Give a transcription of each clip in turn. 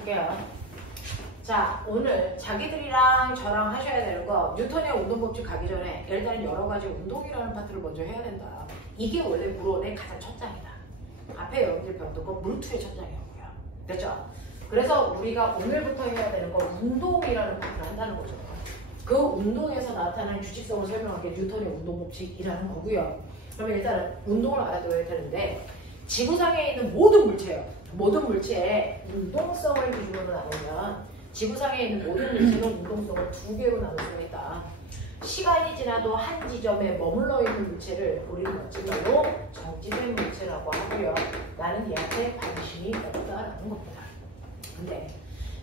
볼게요. 자, 오늘 자기들이랑 저랑 하셔야 되는 거 뉴턴의 운동법칙 가기 전에 일단 여러 가지 운동이라는 파트를 먼저 해야 된다. 이게 원래 물원의 가장 첫 장이다. 앞에 여러분들 배웠던 거 물투의 첫 장이었고요. 됐죠? 그래서 우리가 오늘부터 해야 되는 거 운동이라는 파트를 한다는 거죠. 그 운동에서 나타나는 규칙성을 설명하게 뉴턴의 운동법칙이라는 거고요. 그러면 일단은 운동을 알아둬야 되는데 지구상에 있는 모든 물체예요. 모든 물체의 운동성을 기준으로 나누면 지구상에 있는 모든 물체는 운동성을 두 개로 나눌 수가 있다. 시간이 지나도 한 지점에 머물러 있는 물체를 우리는 멋진 말로 정지된 물체라고 하고요. 나는 얘한테 관심이 없다라는 겁니다. 근데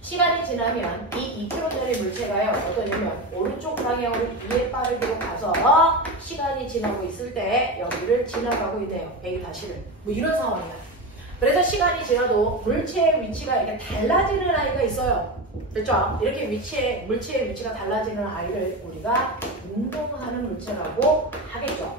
시간이 지나면 이 2km짜리 물체가요, 어떠냐면 오른쪽 방향으로 위에 빠르기로 가서 시간이 지나고 있을 때 여기를 지나가고 있네요. 100-1을. 뭐 이런 상황이야. 그래서 시간이 지나도 물체의 위치가 이렇게 달라지는 아이가 있어요. 됐죠? 이렇게 물체의 위치가 달라지는 아이를 우리가 운동하는 물체라고 하겠죠.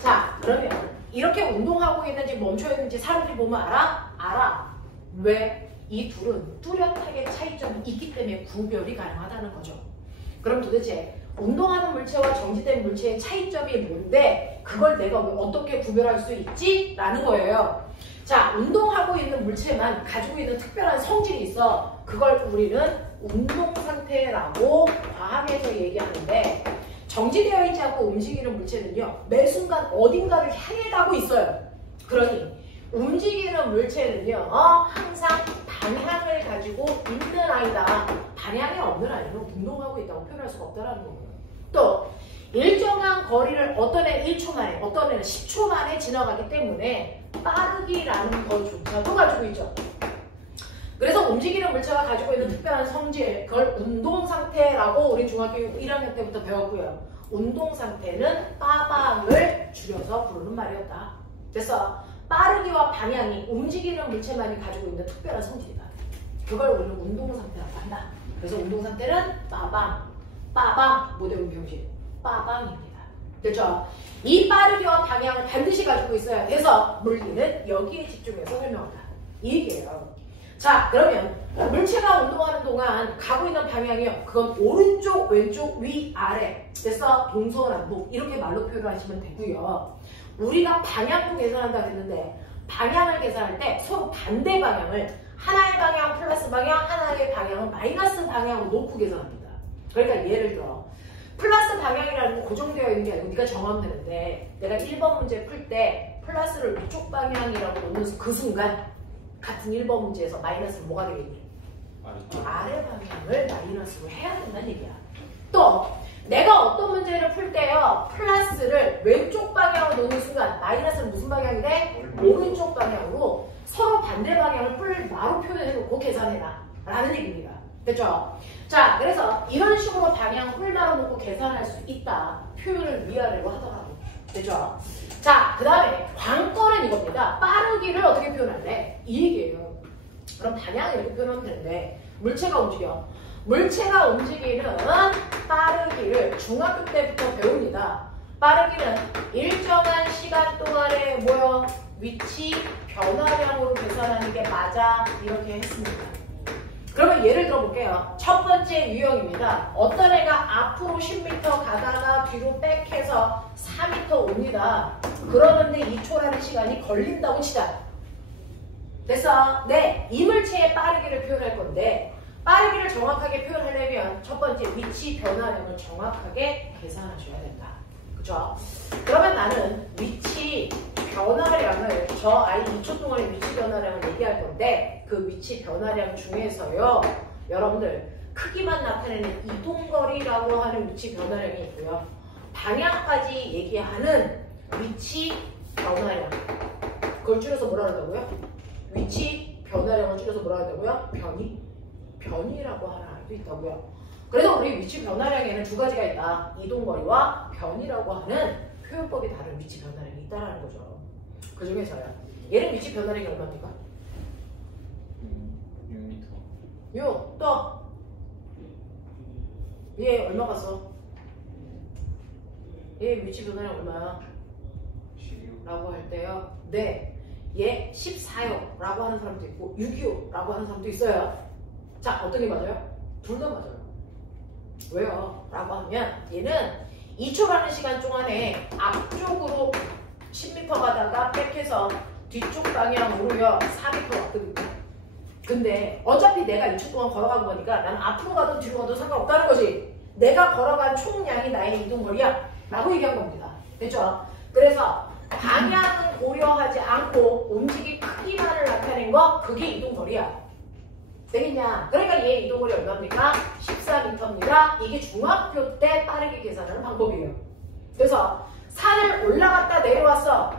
자, 그러면 이렇게 운동하고 있는지 멈춰 있는지 사람들이 보면 알아? 알아. 왜? 이 둘은 뚜렷하게 차이점이 있기 때문에 구별이 가능하다는 거죠. 그럼 도대체 운동하는 물체와 정지된 물체의 차이점이 뭔데 그걸 내가 어떻게 구별할 수 있지? 라는 거예요. 자, 운동하고 있는 물체만 가지고 있는 특별한 성질이 있어. 그걸 우리는 운동 상태라고 과학에서 얘기하는데 정지되어 있지 않고 움직이는 물체는요. 매 순간 어딘가를 향해 가고 있어요. 그러니 움직이는 물체는요. 항상 방향을 가지고 있는 아이다. 방향이 없는 아이는 운동하고 있다고 표현할 수가 없다는 거고요. 또 일정한 거리를 어떤 애는 1초 만에, 어떤 애는 10초 만에 지나가기 때문에 빠르기라는 것조차도 가지고 있죠. 그래서 움직이는 물체가 가지고 있는 특별한 성질, 그걸 운동 상태라고 우리 중학교 1학년 때부터 배웠고요. 운동 상태는 빠방을 줄여서 부르는 말이었다. 그래서 빠르기와 방향이 움직이는 물체만이 가지고 있는 특별한 성질이다. 그걸 우리는 운동 상태라고 한다. 그래서 운동 상태는 빠방, 모델 병실, 빠방입니다. 됐죠? 이 빠르기와 방향을 반드시 가지고 있어야 돼서 물리는 여기에 집중해서 설명한다. 이 얘기예요. 자, 그러면 물체가 운동하는 동안 가고 있는 방향이요. 그건 오른쪽, 왼쪽, 위, 아래. 그래서 동서남북 이렇게 말로 표현하시면 되고요. 우리가 방향도 계산한다고 했는데 방향을 계산할 때 서로 반대 방향을 하나의 방향 플러스 방향, 하나의 방향은 마이너스 방향으로 놓고 계산합니다. 그러니까 예를 들어 플러스 방향이라는 거 고정되어 있는 게 아니고 네가 정하면 되는데 내가 1번 문제 풀 때 플러스를 위쪽 방향이라고 놓는 그 순간 같은 1번 문제에서 마이너스는 뭐가 되겠니? 아래 방향을 마이너스로 해야 된다는 얘기야. 또 내가 어떤 문제를 풀 때요 플러스를 왼쪽 방향으로 놓는 순간 마이너스는 무슨 방향이 돼? 오른쪽 방향으로 서로 반대 방향을 바로 표현해놓고 계산해라 라는 얘기입니다. 됐죠? 자, 그래서 이런 식으로 방향 뿔바로 놓고 계산할 수 있다. 표현을 위아래로 하더라도. 됐죠? 자, 그 다음에 관건은 이겁니다. 빠르기를 어떻게 표현할래? 이 얘기예요. 그럼 방향을 이렇게 표현하면 되는데 물체가 움직여. 물체가 움직이는 빠르기를 중학교 때부터 배웁니다. 빠르기는 일정한 시간 동안에 뭐요? 위치 변화량으로 계산하는 게 맞아. 이렇게 했습니다. 그러면 예를 들어 볼게요. 첫 번째 유형입니다. 어떤 애가 앞으로 10m 가다가 뒤로 백해서 4m 옵니다. 그러는데 2초라는 시간이 걸린다고 치자. 됐어? 네, 이 물체의 빠르기를 표현할 건데 빠르기를 정확하게 표현하려면 첫 번째 위치 변화량을 정확하게 계산하셔야 된다. 그죠? 그러면 나는 위치 변화량을 저 아이 2초 동안의 위치 변화량을 얘기할 건데 그 위치 변화량 중에서요 여러분들 크기만 나타내는 이동거리라고 하는 위치 변화량이 있고요 방향까지 얘기하는 위치 변화량 그걸 줄여서 뭐라 한다고요? 위치 변화량을 줄여서 뭐라 한다고요? 변이라고 하는 아이도 있다고요. 그래서 우리 위치 변화량에는 두 가지가 있다. 이동거리와 변이라고 하는 표현법이 다른 위치 변화량이 있다는 거죠. 그 중에서요. 얘는 위치 변화량이 얼마입니까? 6m. 6. 또? 얘 얼마 갔어? 얘 위치 변화량 얼마야? 16. 라고 할 때요. 네. 얘 14요 라고 하는 사람도 있고 6이요 라고 하는 사람도 있어요. 자, 어떤 게 맞아요? 둘 다 맞아요. 왜요? 라고 하면 얘는 2초라는 시간 동안에 앞쪽으로 10m 가다가 백해서 뒤쪽 방향으로요 4m 왔거든요. 근데 어차피 내가 2초 동안 걸어간 거니까 나는 앞으로 가도 뒤로 가도 상관없다는 거지. 내가 걸어간 총량이 나의 이동거리야 라고 얘기한 겁니다. 됐죠? 그래서 방향을 고려하지 않고 움직임 크기만을 나타낸 거 그게 이동거리야. 되겠냐? 그러니까 얘 이동거리 얼마입니까? 14m입니다. 이게 중학교 때 빠르게 계산하는 방법이에요. 그래서 산을 올라갔다 내려왔어.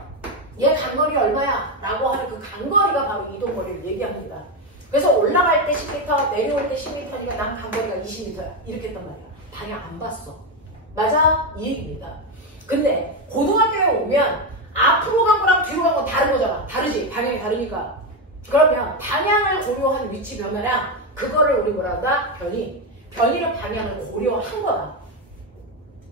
얘 간거리 얼마야? 라고 하는 그 간거리가 바로 이동거리를 얘기합니다. 그래서 올라갈 때 10m, 내려올 때 10m니까 난 간거리가 20m야. 이렇게 했단 말이야. 방향 안 봤어. 맞아? 이 얘기입니다. 근데 고등학교에 오면 앞으로 간 거랑 뒤로 간 건 다른 거잖아. 다르지? 방향이 다르니까. 그러면 방향을 고려한 위치 변화량 그거를 우리 뭐라 한다? 변이는 방향을 고려한 거다.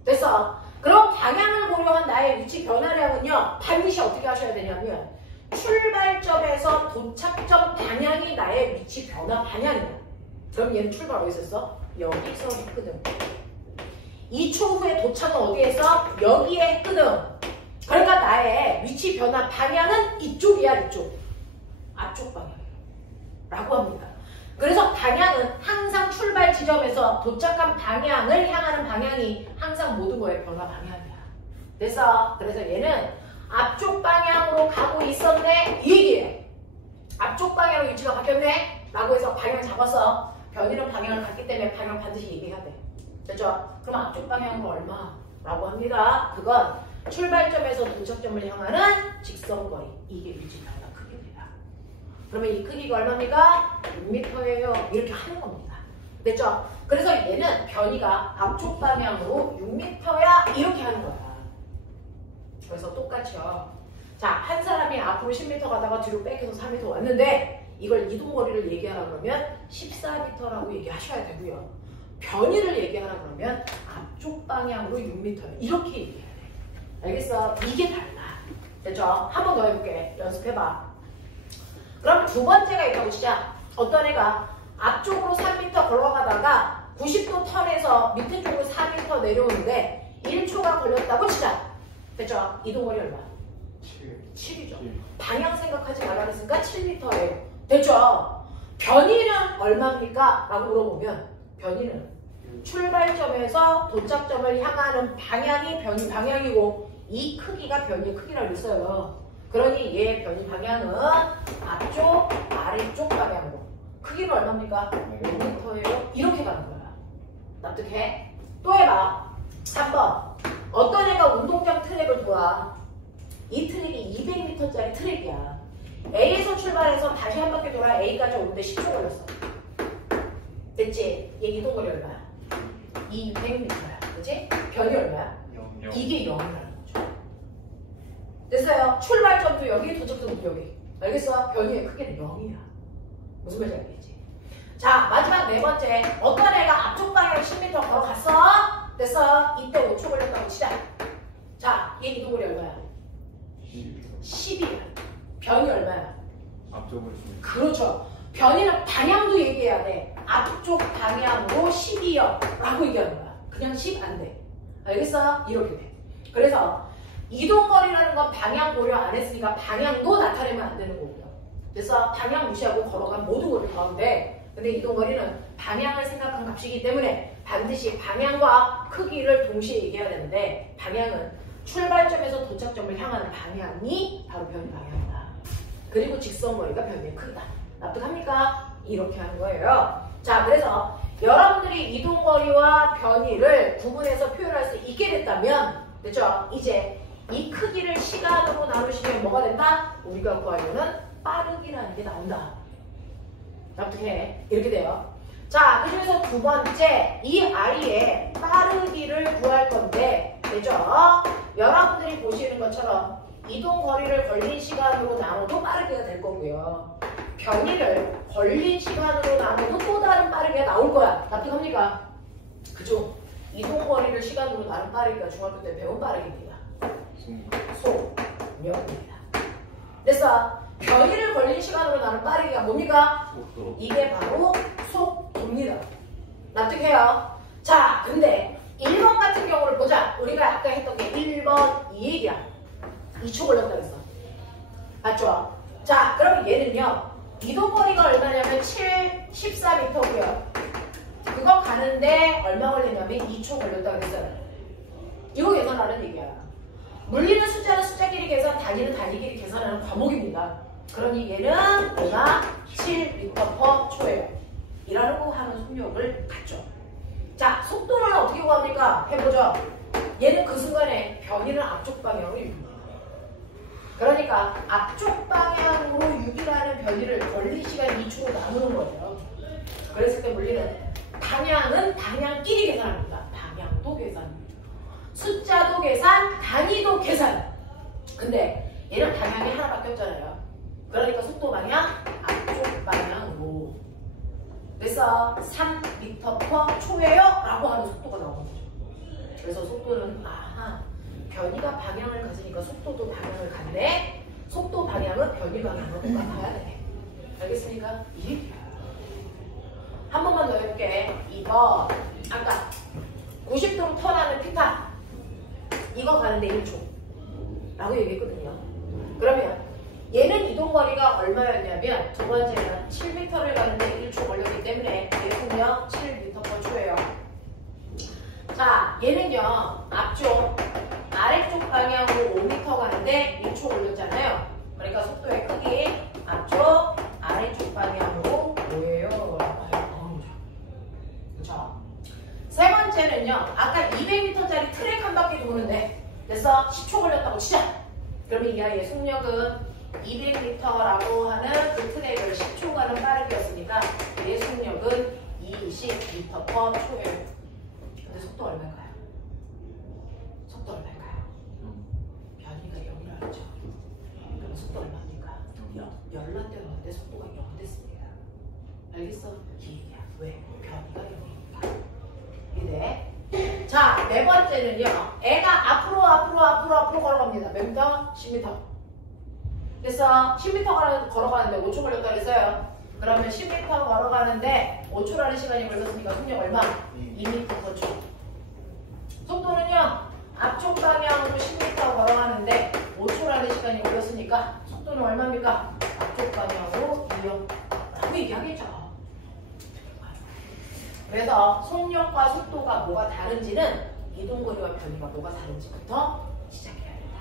됐어? 그럼 방향을 고려한 나의 위치 변화량은요. 반드시 어떻게 하셔야 되냐면 출발점에서 도착점 방향이 나의 위치 변화 방향이야. 그럼 얘는 출발 어디서 했어? 여기서 했거든. 2초 후에 도착은 어디에 했어? 여기에 했거든. 그러니까 나의 위치 변화 방향은 이쪽이야. 이쪽. 앞쪽 방향 라고 합니다. 그래서 방향은 항상 출발 지점에서 도착한 방향을 향하는 방향이 항상 모든 거의 변화 방향이야. 그래서 얘는 앞쪽 방향으로 가고 있었네 이 얘기예요. 앞쪽 방향으로 위치가 바뀌었네 라고 해서 방향 잡았어. 변이는 방향을 갔기 때문에 방향 반드시 얘기해야 돼. 됐죠? 그럼 앞쪽 방향으로 얼마? 라고 합니다. 그건 출발점에서 도착점을 향하는 직선거리. 이게 위치 변화 크기입니다. 그러면 이 크기가 얼마입니까? 6m예요. 이렇게 하는 겁니다. 됐죠? 그래서 얘는 변이가 앞쪽 방향으로 6m야 이렇게 하는 거야. 그래서 똑같이요. 자, 한 사람이 앞으로 10m 가다가 뒤로 뺏겨서 4m 왔는데 이걸 이동거리를 얘기하라 그러면 14m라고 얘기하셔야 되고요. 변이를 얘기하라 그러면 앞쪽 방향으로 6m예요. 이렇게 얘기해야 돼. 알겠어? 이게 달라. 됐죠? 한 번 더 해볼게. 연습해봐. 그럼 두 번째가 있다고 치자. 어떤 애가 앞쪽으로 3m 걸어가다가 90도 턴에서 밑에 쪽으로 4m 내려오는데 1초가 걸렸다고 치자. 됐죠? 이동거리 얼마? 7이죠. 방향 생각하지 말라 그랬으니까 7m예요. 됐죠? 변이는 얼마입니까? 라고 물어보면 변이는 출발점에서 도착점을 향하는 방향이 변이 방향이고 이 크기가 변이의 크기라고 했어요. 그러니 얘의 변이 방향은 앞쪽, 아래쪽 방향으로 크기는 얼마입니까? 5m예요. 이렇게 가는 거야. 납득해? 또 해봐. 3번. 어떤 애가 운동장 트랙을 돌아. 이 트랙이 200m짜리 트랙이야. A에서 출발해서 다시 한 바퀴 돌아 A까지 오는데 10초 걸렸어. 됐지? 얘 이동거리 얼마야? 200m야. 그치? 변이 얼마야? 0. 이게 0이라는 거죠. 됐어요? 출발점도 여기, 도착점도 여기. 알겠어? 변이의 크기는 0이야. 무슨 말인지 알겠지? 자, 마지막 네 번째. 어떤 애가 앞쪽 방향으로 10m 걸어갔어? 됐어? 이때 5초 걸렸다고 치자. 자, 얘 이동거리 얼마야? 10이야. 변이 얼마야? 앞쪽으로 10. 그렇죠. 변이는 방향도 얘기해야 돼. 앞쪽 방향으로 10이요. 라고 얘기하는 거야. 그냥 10 안 돼. 알겠어? 이렇게 돼. 그래서 이동거리라는 건 방향 고려 안 했으니까 방향도 나타내면 안 되는 거고요. 그래서 방향 무시하고 걸어간 모든 거를 더하는데 근데 이동거리는 방향을 생각한 값이기 때문에 반드시 방향과 크기를 동시에 얘기해야 되는데 방향은 출발점에서 도착점을 향하는 방향이 바로 변이 방향이다. 그리고 직선거리가 변이의 크기다. 납득합니까? 이렇게 하는 거예요. 자, 그래서 여러분들이 이동거리와 변이를 구분해서 표현할 수 있게 됐다면 그렇죠? 이제 이 크기를 시간으로 나누시면 뭐가 된다? 우리가 구하려는 빠르기라는 게 나온다. 납득해? 이렇게 돼요. 자, 그 중에서 두 번째 이 아이의 빠르기를 구할 건데 되죠? 여러분들이 보시는 것처럼 이동거리를 걸린 시간으로 나눠도 빠르기가 될 거고요. 변이를 걸린 시간으로 나눠도 또 다른 빠르기가 나올 거야. 납득합니까? 그죠? 이동거리를 시간으로 나눈 빠르기가 중학교 때 배운 빠르기입니다. 소명입니다. 그래서 변이를 걸린 시간으로 나는 빠르기가 뭡니까? 속도. 이게 바로 속도입니다. 납득해요? 자, 근데 1번 같은 경우를 보자. 우리가 아까 했던 게 1번 이 얘기야. 2초 걸렸다 그랬어. 맞죠? 자, 그럼 얘는요. 이동거리가 얼마냐면 14m고요. 그거 가는데 얼마 걸리냐면 2초 걸렸다 그랬어요. 이거 계산하는 얘기야. 물리는 숫자는 숫자끼리 계산, 단위는 단위끼리 계산하는 과목입니다. 그러니 얘는 얼마? 7m/초예요. 이라고 하는 속력을 갖죠. 자, 속도는 어떻게 구합니까? 해보죠. 얘는 그 순간에 변이는 앞쪽 방향으로 유입니다. 그러니까 앞쪽 방향으로 유입하는 변이를 걸린 시간 2초로 나누는 거예요. 그랬을 때 물리는 방향은 방향끼리 계산합니다. 방향도 계산, 숫자도 계산, 단위도 계산. 근데 얘는 방향이 하나 바뀌었잖아요. 그러니까 속도 방향 앞쪽 방향으로. 그래서 3m/초예요 라고 하는 속도가 나오는 거죠. 그래서 속도는 변이가 방향을 가지니까 속도도 방향을 간대. 속도 방향은 변이 방향으로 똑같아야 돼. 알겠습니까? 이 얘기야. 한 번만 더 해볼게. 이거 아까 90도로 턴하는 피타 이거 가는데 1초 라고 얘기했거든요. 그러면 얘는 이동거리가 얼마였냐면 두 번째는 7m를 가는데 1초 걸렸기 때문에 얘는요 7m/초예요. 자, 얘는요 앞쪽 아래쪽 방향으로 5m 가는데 1초 걸렸잖아요. 그러니까 속도의 크기 앞쪽 아래쪽 방향으로 뭐예요? 라고 해요. 그렇죠? 세 번째는요 아까 200m짜리 트랙 한 바퀴 도는데 그래서 10초 걸렸다고 치자. 그러면 이 아이의 속력은 200m라고 하는 그 트랙을 10초 가는 빠르기였으니까 얘의 속력은 20m/초예요. 근데 속도 얼마일까요? 속도 얼마일까요? 변이가 0이라 하죠. 그럼 속도 얼마입니까? 열날 때 넣었는데 속도가 0 됐습니다. 알겠어? 이 얘기야. 왜? 변이가 0이니까. 이래. 자, 네 번째는요. 애가 앞으로 걸어갑니다. 몇 미터? 10m. 그래서 10m 걸어가는데 5초 걸렸다 그랬어요. 그러면 10m 걸어가는데 5초라는 시간이 걸렸으니까 속력 얼마? 2m/초. 속도는요. 앞쪽 방향으로 10m 걸어가는데 5초라는 시간이 걸렸으니까 속도는 얼마입니까? 앞쪽 방향으로 2라고 얘기하겠죠. 그래서 속력과 속도가 뭐가 다른지는 이동거리와 변이가 뭐가 다른지부터 시작해야 된다.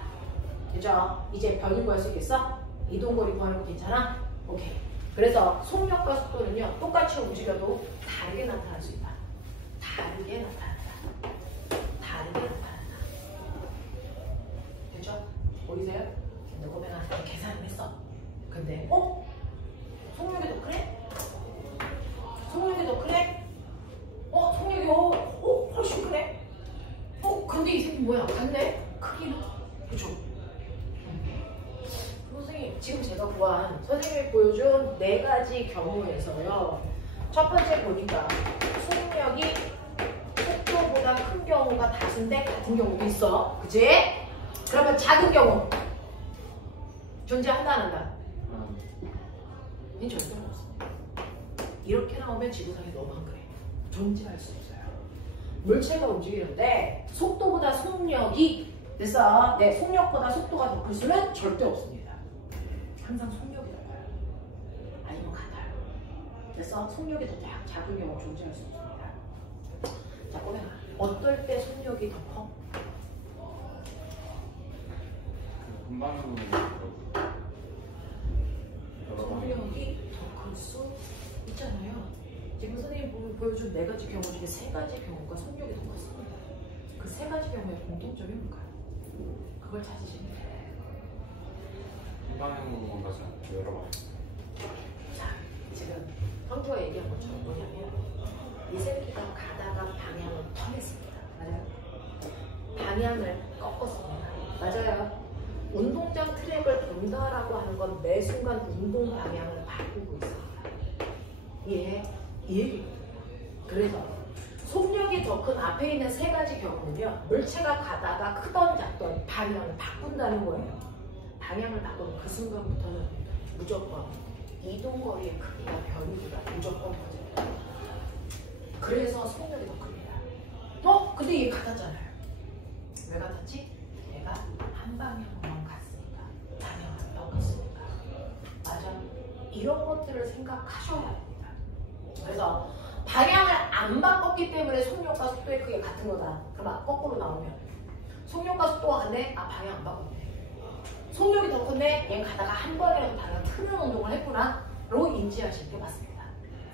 그죠? 이제 변이 구할 수 있겠어? 이동거리 구하는 거 괜찮아? 오케이. 그래서 속력과 속도는요 똑같이 움직여도 다르게 나타날 수 있다. 다르게 나타난다. 다르게 나타난다. 됐죠? 보이세요? 근데 고백한테 계산을 했어. 근데 속력이 더 크네? 속력이 더 크네? 속력이 훨씬 크네? 근데 이 새끼 뭐야? 같네? 크기는? 그쵸? 선생님, 지금 제가 구한 선생님이 보여준 4가지 경우에서요. 첫 번째 보니까 속력이 속도보다 큰 경우가 다수인데 같은 경우도 있어. 그치? 그러면 작은 경우 존재한다 안 한다? 닌 존재가 없습니다. 이렇게 나오면 지구상에 너무 안 그래. 존재할 수 없어요. 물체가 움직이는데 속도보다 속력이 그래서 속력보다 속도가 더 클 수는 절대 없습니다. 항상 속력이 달라요. 아니면 같아요. 그래서 속력이 더 작은 경우 존재할 수 없습니다. 자, 꼬맹아. 어떨 때 속력이 더 커? 금방으로 속력이 더 클 수 있잖아요. 지금 선생님 보여준 4가지 경우 중에 3가지 경우가 속력이 더 컸습니다. 그 3가지 경우의 공통점이 뭘까요? 그걸 찾으시면 돼요. 금방으로 가서 열어봐. 자, 지금 형주가 얘기한 것처럼 뭐냐면 이 새끼가 가다가 방향을 턴했습니다. 맞아요? 방향을 꺾었습니다. 맞아요? 운동장 트랙을 돈다라고 하는 건 매 순간 운동 방향을 바꾸고 있습니다. 이해해? 이 얘기거든요. 그래서 속력이 더 큰 앞에 있는 3가지 경우는요. 물체가 가다가 크던 작던 방향을 바꾼다는 거예요. 방향을 바꾸는 그 순간부터는 무조건 이동거리의 크기가 변이보다 무조건 커져요. 그래서 속력이 더 큽니다. 근데 얘 같았잖아요. 왜 같았지? 얘가 한 방향으로만 갔으니까 방향을 바꿨으니까. 맞아. 이런 것들을 생각하셔야 합니다. 그래서 방향을 안 바꿨기 때문에 속력과 속도의 크기가 같은 거다. 그러면 거꾸로 나오면 속력과 속도가 같네? 방향 안 바꿨네. 속력이 더 큰데 얘 가다가 한 번이라도 방향 트는 운동을 했구나 로 인지하시는 게 맞습니다.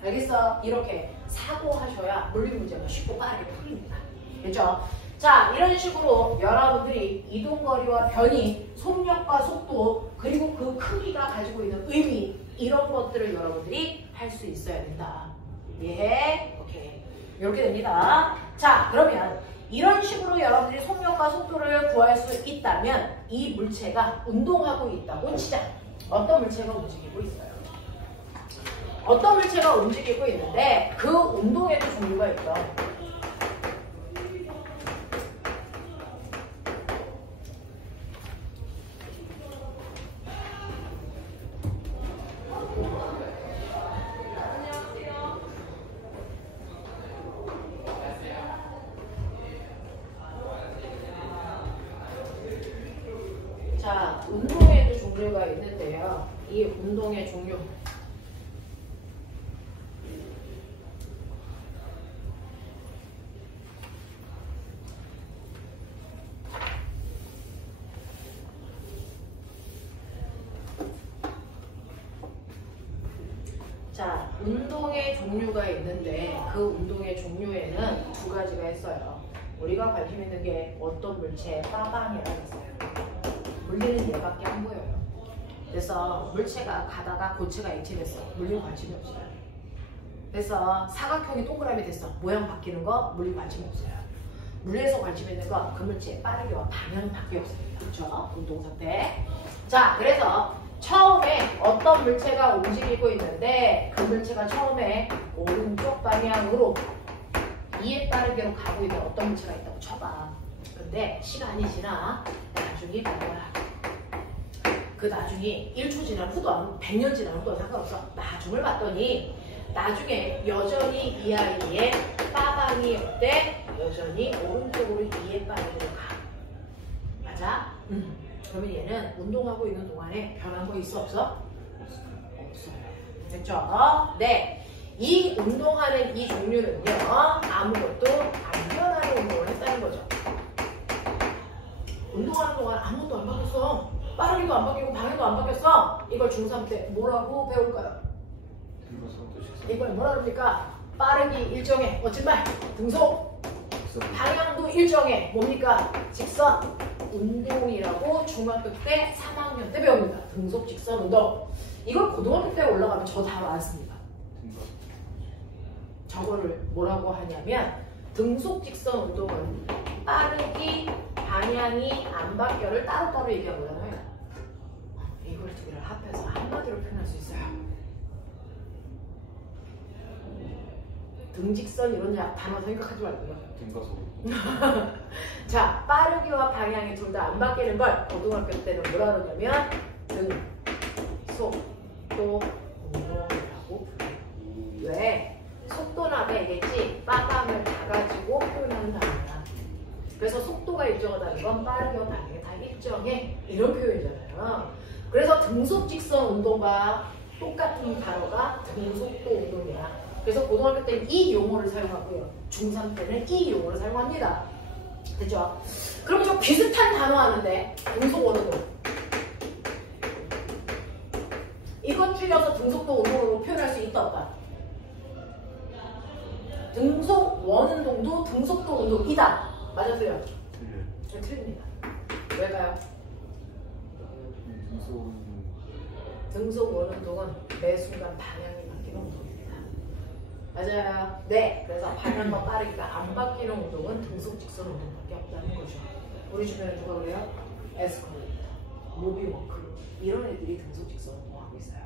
알겠어? 이렇게 사고하셔야 물리 문제가 쉽고 빠르게 풀립니다. 됐죠? 자, 이런 식으로 여러분들이 이동거리와 변이, 속력과 속도, 그리고 그 크기가 가지고 있는 의미, 이런 것들을 여러분들이 할 수 있어야 된다. 이해해? 오케이. 이렇게 됩니다. 자, 그러면 이런 식으로 여러분들이 속력과 속도를 구할 수 있다면 이 물체가 운동하고 있다고 치자. 어떤 물체가 움직이고 있어요? 어떤 물체가 움직이고 있는데 그 운동에도 종류가 있죠. 자, 운동에도 종류가 있는데요. 이 운동의 종류. 자, 운동의 종류가 있는데 그 운동의 종류에는 두 가지가 있어요. 우리가 관심 있는 게 어떤 물체, 빠방이라고 있어요. 물리는 얘밖에 안 보여요. 그래서 물체가 가다가 고체가 액체됐어. 물리 관심이 없어요. 그래서 사각형이 동그라미 됐어. 모양 바뀌는 거 물리 관심이 없어요. 물리에서 관심 있는 건 그 물체의 빠르기와 방향이 바뀌었습니다. 그렇죠? 운동 상태. 자, 그래서 처음에 어떤 물체가 움직이고 있는데 그 물체가 처음에 오른쪽 방향으로 이에 빠르게로 가고 있는 어떤 물체가 있다고 쳐봐. 근데 시간이 지나 나중에 뭐야? 그 나중이 1초 지난 후든 100년 지난 후든 상관없어. 나중을 봤더니 나중에 여전히 이 아이의 빠방이 어때? 여전히 오른쪽으로 이에 빠르게로 가. 맞아? 그러면 얘는 운동하고 있는 동안에 변한 거 있어 없어? 없어요. 됐죠? 네. 이 운동하는 이 종류는요. 아무것도 안 변하는 운동을 했다는 거죠. 운동하는 동안 아무것도 안 바뀌었어. 빠르기도 안 바뀌고 방향도 안 바뀌었어. 이걸 중3 때 뭐라고 배울까요? 이걸 뭐라 그럽니까? 빠르기 일정해. 멋진 말. 등속. 방향도 일정해. 뭡니까? 직선. 운동이라고 중학교 때 3학년 때 배웁니다. 등속 직선 운동. 이걸 고등학교 때 올라가면 저 다 많습니다. 저거를 뭐라고 하냐면 등속 직선 운동은 빠르기, 방향이 안 바뀌어를 따로따로 얘기한 거잖아요. 이걸 두 개를 합해서 한마디로 표현할 수 있어요. 등직선 이런 단어 생각하지 말고요. 등가속. 자, 빠르기와 방향이 둘 다 안 바뀌는 걸 고등학교 때는 뭐라 그러냐면 등속도 운동이라고 불러요. 왜? 속도는 아까 얘기했지? 빠방을 다 가지고 표현하는 단어야. 그래서 속도가 일정하다는 건 빠르기와 방향이 다 일정해. 이런 표현이잖아요. 그래서 등속 직선 운동과 똑같은 단어가 등속도 운동이야. 그래서 고등학교 때는 이 용어를 사용하고요. 중3 때는 이 용어를 사용합니다. 됐죠? 그럼 좀 비슷한 단어 하는데 등속 원운동. 이것 줄여서 등속도 운동으로 표현할 수 있다 없다? 등속 원운동도 등속도 운동이다. 맞았어요? 네, 틀립니다. 왜가요? 등속 원운동은 매 순간 방향이 바뀌는 운동입니다. 맞아요. 네. 그래서 방향과 빠르기가 안 바뀌는 운동은 등속 직선 운동밖에 없다는 거죠. 우리 주변에 누가 그래요? 에스컬레이터, 무비워크 이런 애들이 등속 직선 운동하고 있어요.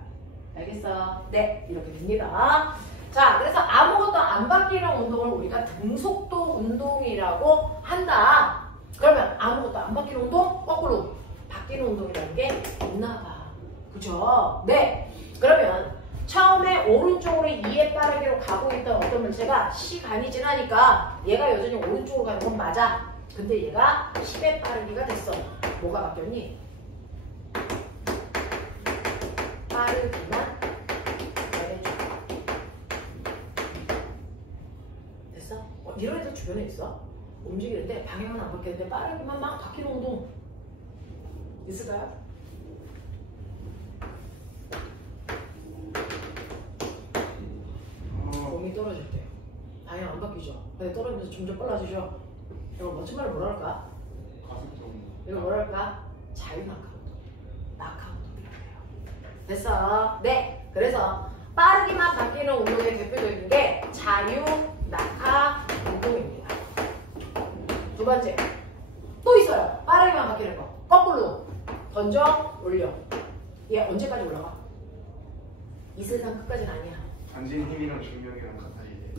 알겠어? 네. 이렇게 됩니다. 자, 그래서 아무것도 안 바뀌는 운동을 우리가 등속도 운동이라고 한다. 그러면 아무것도 안 바뀌는 운동? 거꾸로 바뀌는 운동이라는 게 있나 봐. 그쵸? 네. 그러면 처음에 오른쪽으로 2의 빠르기로 가고 있던 어떤 물체가 시간이 지나니까 얘가 여전히 오른쪽으로 가는 건 맞아. 근데 얘가 10의 빠르기가 됐어. 뭐가 바뀌었니? 빠르기만 왼쪽. 됐어? 이런 애들 주변에 있어? 움직이는데 방향은 안 바뀌는데 빠르기만 막 바뀌는 운동 있을까요? 몸이 떨어질 때요. 방향 안 바뀌죠? 근데 떨어지면서 점점 빨라지죠? 이거 멋진 말로 뭐라 할까? 이거 뭐라 할까? 자유낙하 운동. 낙하 운동이라고 해요. 됐어? 네. 그래서 빠르기만 바뀌는 운동의 대표적인 게 자유낙하 운동입니다. 두 번째. 또 있어요. 빠르기만 바뀌는 거. 거꾸로 던져 올려. 얘 언제까지 올라가? 이 세상 끝까지는 아니야. 던진 힘이랑 중력이랑 같아야 돼.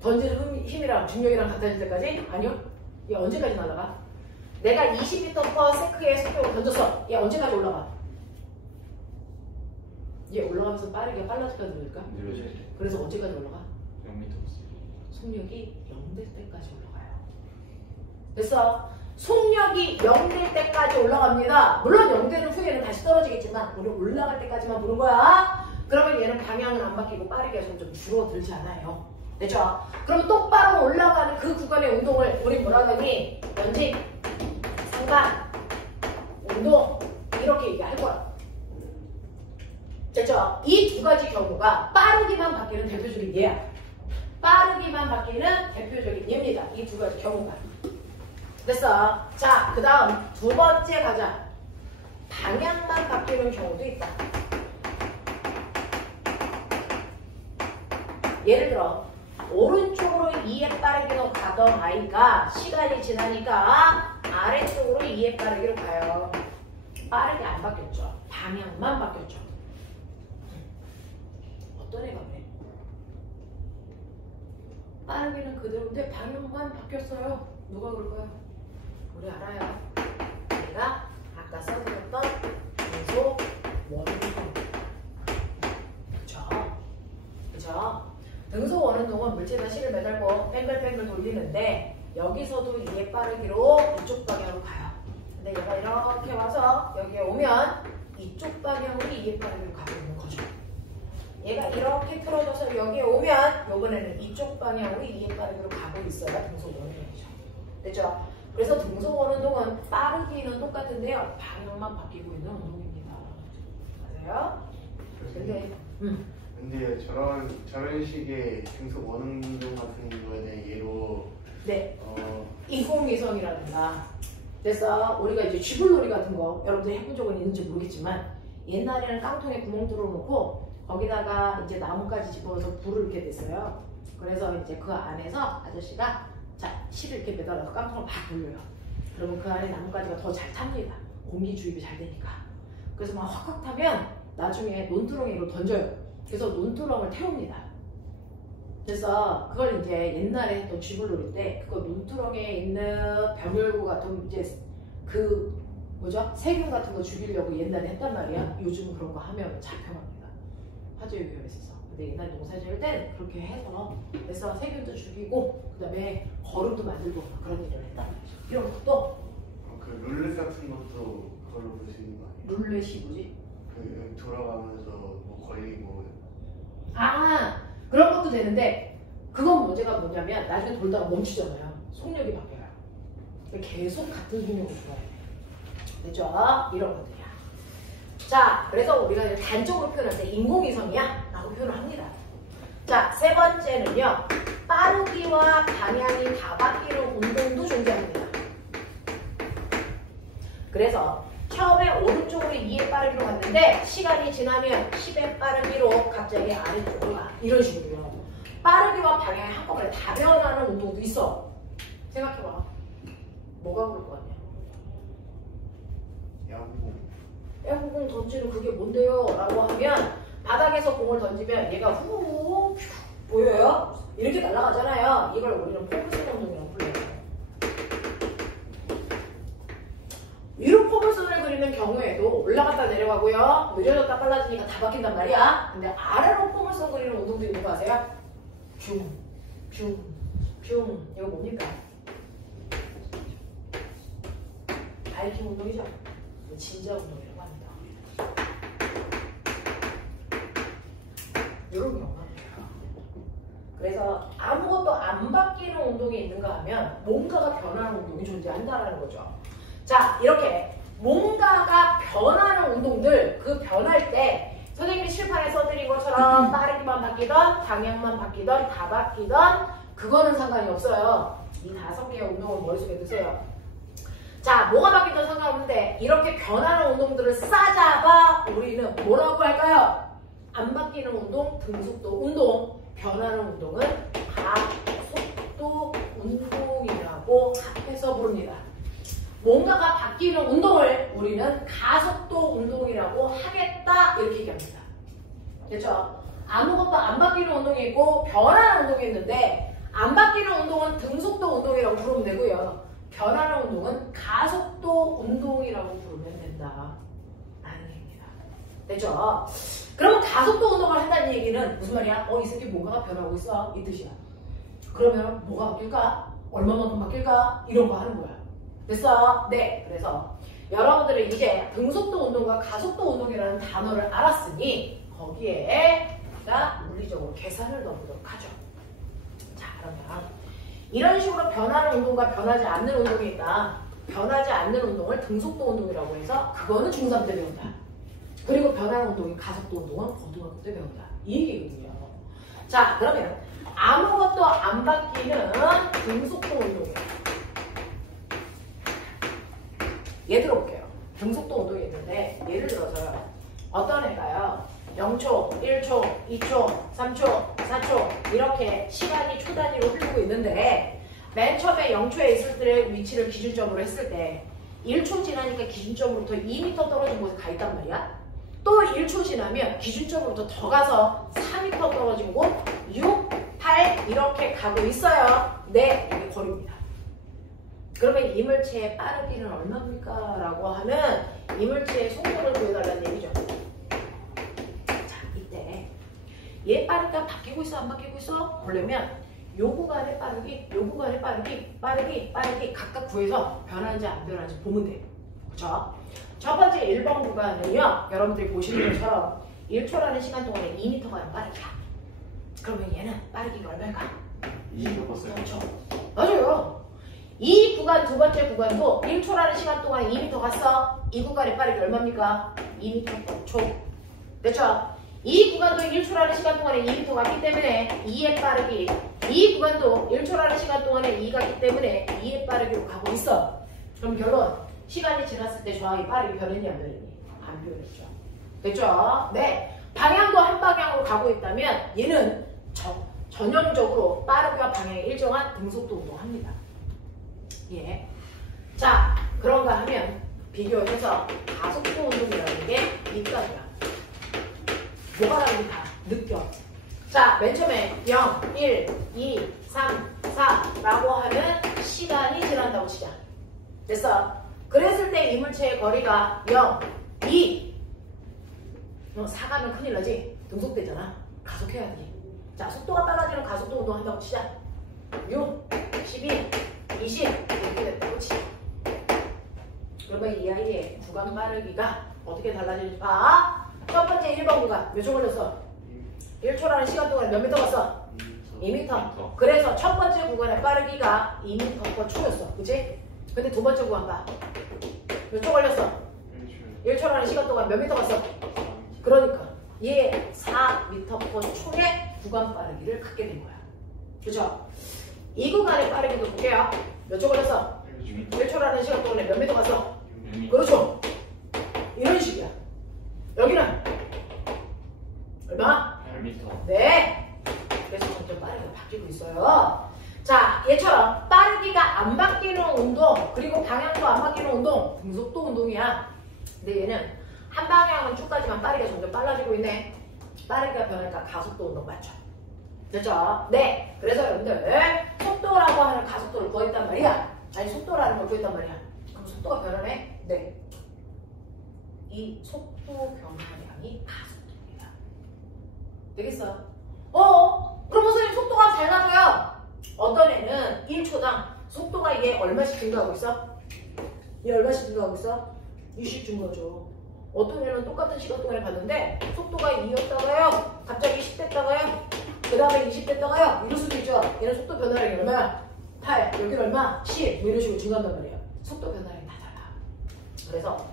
던지는 힘이랑 중력이랑 같아질 때까지? 아니요. 얘 언제까지 날아가? 내가 20m/s의 속도로 던졌어. 얘 언제까지 올라가? 얘 올라가면서 빠르게 빨라질까 느릴까? 그래서 언제까지 올라가? 0m. 속력이 0 될 때까지 올라가요. 됐어? 속력이 0 될 때까지 올라갑니다. 물론 0 되는 후에는 다시 떨어지겠지만 우리 올라갈 때까지만 보는 거야. 그러면 얘는 방향은 안 바뀌고 빠르게 점점 줄어들지 않아요. 됐죠? 그럼 똑바로 올라가는 그 구간의 운동을 우리 뭐라 하니? 연직, 상반, 운동 이렇게 얘기할 거야. 됐죠? 이 두 가지 경우가 빠르기만 바뀌는 대표적인 예야. 빠르기만 바뀌는 대표적인 예입니다. 이 두 가지 경우가. 됐어? 자, 그 다음 두 번째 가자. 방향만 바뀌는 경우도 있다. 예를 들어 오른쪽으로 2의 빠르기로 가던 아이가 시간이 지나니까 아래쪽으로 2의 빠르기로 가요. 빠르게 안 바뀌었죠. 방향만 바뀌었죠. 어떤 애가 그래? 빠르기는 그대로인데 방향만 바뀌었어요. 누가 그럴까요? 우리 알아요. 내가 아까 써드렸던 계속 원운동. 그쵸? 등속 원운동은 물체에다 실을 매달고 뺑글뺑글 돌리는데 여기서도 2의 빠르기로 이쪽 방향으로 가요. 근데 얘가 이렇게 와서 여기에 오면 이쪽 방향으로 2의 빠르기로 가고 있는 거죠. 얘가 이렇게 틀어져서 여기에 오면 이번에는 이쪽 방향으로 2의 빠르기로 가고 있어야 등속 원운동이죠. 됐죠? 그래서 등속 원운동은 빠르기는 똑같은데요. 방향만 바뀌고 있는 운동입니다. 맞아요? 근데 저런 식의 등속 원운동 같은 거에 대한 예로 네. 인공위성이라든가 그래서 우리가 이제 쥐불놀이 같은 거 여러분들 해본 적은 있는지 모르겠지만 옛날에는 깡통에 구멍 뚫어놓고 거기다가 이제 나뭇가지 집어서 불을 이렇게 냈어요. 그래서 이제 그 안에서 아저씨가 자 실을 이렇게 매달아서 깡통을 막 돌려요. 그러면 그 안에 나뭇가지가 더 잘 탑니다. 공기 주입이 잘 되니까. 그래서 막 확확 타면 나중에 논두렁이로 던져요. 그래서 논두렁을 태웁니다. 그래서 그걸 이제 옛날에 했던 쥐불놀이 때 그거 논두렁에 있는 병öl구 같은 이제 그 뭐죠? 세균 같은 거 죽이려고 옛날에 했단 말이야. 요즘 그런 거 하면 잡혀갑니다. 화재 위험했었어. 근데 옛날 농사 지을 땐 그렇게 해서 그래서 세균도 죽이고 그 다음에 거름도 만들고 그런 일을 했단 말이죠. 이런 것도 그 룰렛 같은 것도 그걸로 볼 수 있는 거 아니에요? 룰렛이 뭐지? 그 돌아가면서 뭐 걸리고 그런 것도 되는데 그건 문제가 뭐냐면 나중에 돌다가 멈추잖아요. 속력이 바뀌어요. 계속 같은 속력으로 돌아야 돼요. 됐죠? 이런 것들이야. 자, 그래서 우리가 이제 단적으로 표현할 때 인공위성이야 라고 표현을 합니다. 자, 세 번째는요. 빠르기와 방향이 다 바뀌는 운동도 존재합니다. 그래서 처음에 오른쪽으로 2의 빠르기로 갔는데 시간이 지나면 10의 빠르기로 갑자기 아래쪽으로 가. 이런 식으로요. 빠르기와 방향이 한꺼번에 다 변하는 운동도 있어. 생각해봐. 뭐가 그럴 것 같냐? 야구공 던지는 그게 뭔데요? 라고 하면 바닥에서 공을 던지면 얘가 후 보여요? 이렇게 날아가잖아요. 이걸 우리는 포커싱 운동이라고 불러요. 위로 포물선을 그리는 경우에도 올라갔다 내려가고요. 느려졌다 빨라지니까 다 바뀐단 말이야. 근데 아래로 포물선 그리는 운동도 있는 거 아세요? 슝, 슝, 슝. 이거 뭡니까? 바이킹 운동이죠? 진자 운동이라고 합니다. 이런 경우가 돼요. 그래서 아무것도 안 바뀌는 운동이 있는가 하면 뭔가가 변하는 운동이 존재한다는 거죠. 자, 이렇게 뭔가가 변하는 운동들, 그 변할 때 선생님이 칠판에 써드린 것처럼 빠르기만 바뀌던, 방향만 바뀌던, 다 바뀌던 그거는 상관이 없어요. 이 5개의 운동을 머릿속에 드세요. 자, 뭐가 바뀌든 상관없는데 이렇게 변하는 운동들을 싸잡아 우리는 뭐라고 할까요? 안 바뀌는 운동, 등속도 운동, 변하는 운동은 가속도 운동이라고 합해서 부릅니다. 뭔가가 바뀌는 운동을 우리는 가속도 운동이라고 하겠다 이렇게 얘기합니다. 됐죠? 아무것도 안 바뀌는 운동이 있고 변하는 운동이 있는데 안 바뀌는 운동은 등속도 운동이라고 부르면 되고요. 변하는 운동은 가속도 운동이라고 부르면 된다 라는 얘기입니다. 됐죠? 그러면 가속도 운동을 한다는 얘기는 무슨 말이야? 이 새끼 뭔가가 변하고 있어 이 뜻이야. 그러면 뭐가 바뀔까? 얼마만큼 바뀔까? 이런 거 하는 거야. 됐어? 네. 그래서 여러분들은 이제 등속도 운동과 가속도 운동이라는 단어를 알았으니 거기에 우리가 물리적으로 계산을 넣어보도록 하죠. 자, 그러면 이런 식으로 변하는 운동과 변하지 않는 운동이 있다. 변하지 않는 운동을 등속도 운동이라고 해서 그거는 중3 때 배운다. 그리고 변하는 운동이 가속도 운동은 고등학교 때 배운다. 이 얘기거든요. 자, 그러면 아무것도 안 바뀌는 등속도 운동이에요. 얘 들어볼게요. 등속도 운동이 있는데 예를 들어서요. 어떤 애가요. 0초, 1초, 2초, 3초, 4초 이렇게 시간이 초 단위로 흐르고 있는데 맨 처음에 0초에 있을 때 위치를 기준점으로 했을 때 1초 지나니까 기준점으로부터 2m 떨어진 곳에 가 있단 말이야. 또 1초 지나면 기준점으로부터 더 가서 4m 떨어진 곳 6, 8 이렇게 가고 있어요. 네, 이게 거리입니다. 그러면 이물체의 빠르기는 얼마입니까? 라고 하면 이물체의 속도를 구해달라는 얘기죠. 자, 이때 얘 빠르기가 바뀌고 있어 안 바뀌고 있어? 보려면 요 구간의 빠르기, 요 구간의 빠르기 각각 구해서 변하는지 안 변하는지 보면 돼요. 그쵸? 첫 번째 1번 구간은요. 여러분들이 보시는 것처럼 1초라는 시간 동안에 2m가 가는 빠르기야. 그러면 얘는 빠르기가 얼마일까? 2초. 맞아요. 이 구간 두 번째 구간도 1초라는 시간 동안에 2m 갔어. 이 구간의 빠르기 얼마입니까? 2m/초. 됐죠? 이 구간도 1초라는 시간 동안에 2m 갔기 때문에 2의 빠르기. 이 구간도 1초라는 시간 동안에 2 갔기 때문에 2의 빠르기로 가고 있어. 그럼 결론. 시간이 지났을 때 저항이 빠르게 변했니 안 변했니? 안 변했죠. 됐죠? 네. 방향도 한 방향으로 가고 있다면 얘는 전형적으로 빠르기와 방향이 일정한 등속도 운동합니다. 예. 자, 그런가 하면 비교해서 가속도 운동이라는 게 있다고요. 뭐가 다른가 느껴. 자, 맨 처음에 0, 1, 2, 3, 4라고 하면 시간이 지난다고 치자. 됐어? 그랬을 때 이물체의 거리가 0, 2, 4 가면 큰일 나지? 등속되잖아. 가속해야지. 자, 속도가 빨라지는 가속도 운동 한다고 치자. 6, 12, 20 이렇게 됐다고 치자. 그러면 이 아이의 구간 빠르기가 어떻게 달라지는지 봐. 첫 번째 1번 구간 몇 초 걸렸어? 1초라는 시간 동안에 몇 미터 갔어? 2m. 그래서 첫 번째 구간의 빠르기가 2m/초였어. 그치? 근데 두 번째 구간 봐. 몇 초 걸렸어? 1초라는 시간 동안 몇 미터 갔어? 그러니까 얘 4m/초의 구간 빠르기를 갖게 된 거야. 그죠? 이 구간의 빠르기도 볼게요. 몇 초 걸렸어? 1초라는 시간 동안에 몇 미터 갔어? 그렇죠? 이런 식이야. 여기는 얼마? 8m. 네. 그래서 점점 빠르게 바뀌고 있어요. 자, 얘처럼 빠르기가 안 바뀌는 운동, 그리고 방향도 안 바뀌는 운동, 등속도 운동이야. 근데 얘는 한 방향은 쭉 가지만 빠르게 점점 빨라지고 있네. 빠르기가 변하니까 가속도 운동 맞죠? 됐죠? 네. 그래서 여러분들 속도라고 하는 가속도를 구했단 말이야. 아니 속도라는 걸 구했단 말이야. 그럼 속도가 변하네? 네. 이 속도 변화량이 가속도입니다. 되겠어? 그러면 선생님 속도가 잘 나고요. 어떤 애는 1초당 속도가 이게 얼마씩 증가하고 있어? 얘 얼마씩 증가하고 있어? 20 증가죠. 어떤 애는 똑같은 시간 동안에 봤는데 속도가 2였다가요. 갑자기 10 됐다가요. 그 다음에 20 됐다가요. 이럴 수도 있죠. 얘는 속도 변화량이 얼마야? 8, 여기는 얼마? 10. 뭐 이런 식으로 증가한단 말이에요. 속도 변화량이 다 달라. 그래서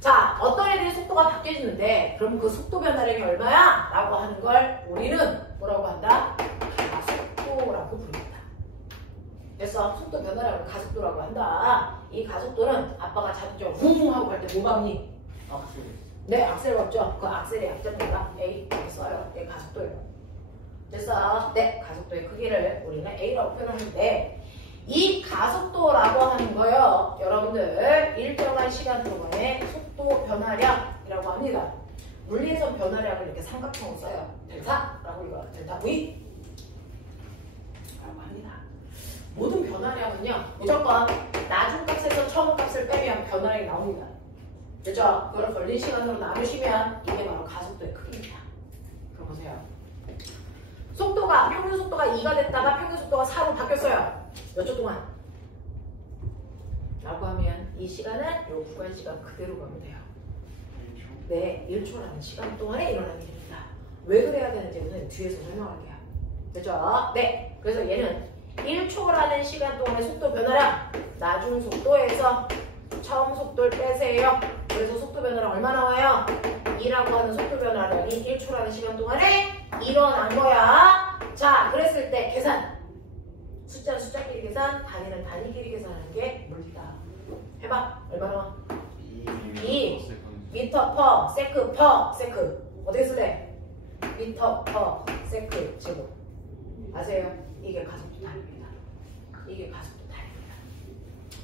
자, 어떤 애들이 속도가 바뀌어지는데 그럼 그 속도 변화량이 얼마야? 라고 하는 걸 우리는 뭐라고 한다? 가속도라고 부릅니다. 그래서 속도 변화량을 가속도라고 한다. 이 가속도는 아빠가 자동차 붕 하고 갈 때 뭐 밟니? 악셀. 네, 악셀 밟죠. 그 악셀의 약자입니다. A 써요. 얘 가속도예요. 그래서 네, 가속도의 크기를 우리는 A라고 표현하는데 이 가속도라고 하는 거요. 여러분들 일정한 시간 동안의 속도 변화량이라고 합니다. 물리에서 변화량을 이렇게 삼각형으로 써요. 델타라고 이거 델타 V 라고 합니다. 모든 변화량은요. 무조건 나중값에서 처음값을 빼면 변화량이 나옵니다. 그렇죠? 그걸 걸린 시간으로 나누시면 이게 바로 가속도의 크기입니다. 그럼 보세요. 속도가 평균 속도가 2가 됐다가 평균 속도가 4로 바뀌었어요. 몇 초 동안? 라고 하면 이 시간은 요 구간 시간 그대로 가면 돼요. 1초. 네, 1초라는 시간 동안에 일어나는 일입니다. 왜 그래야 되는지는 뒤에서 설명할게요. 그죠? 네, 그래서 얘는 1초라는 시간 동안의 속도 변화량 나중 속도에서 처음 속도를 빼세요. 그래서 속도 변화량 얼마 나와요? 2라고 하는 속도 변화량이 1초라는 시간 동안에 일어난 거야. 자, 그랬을 때 계산. 숫자는 숫자끼리 계산, 단위는 단위끼리 계산하는 게 물리다. 해봐. 얼마 나와? 2 미터 퍼 세크 퍼 세크. 어떻게 쓸래? 미터 퍼 세크 제곱. 아세요? 이게 가속도 단위입니다. 이게 가속도 단위입니다.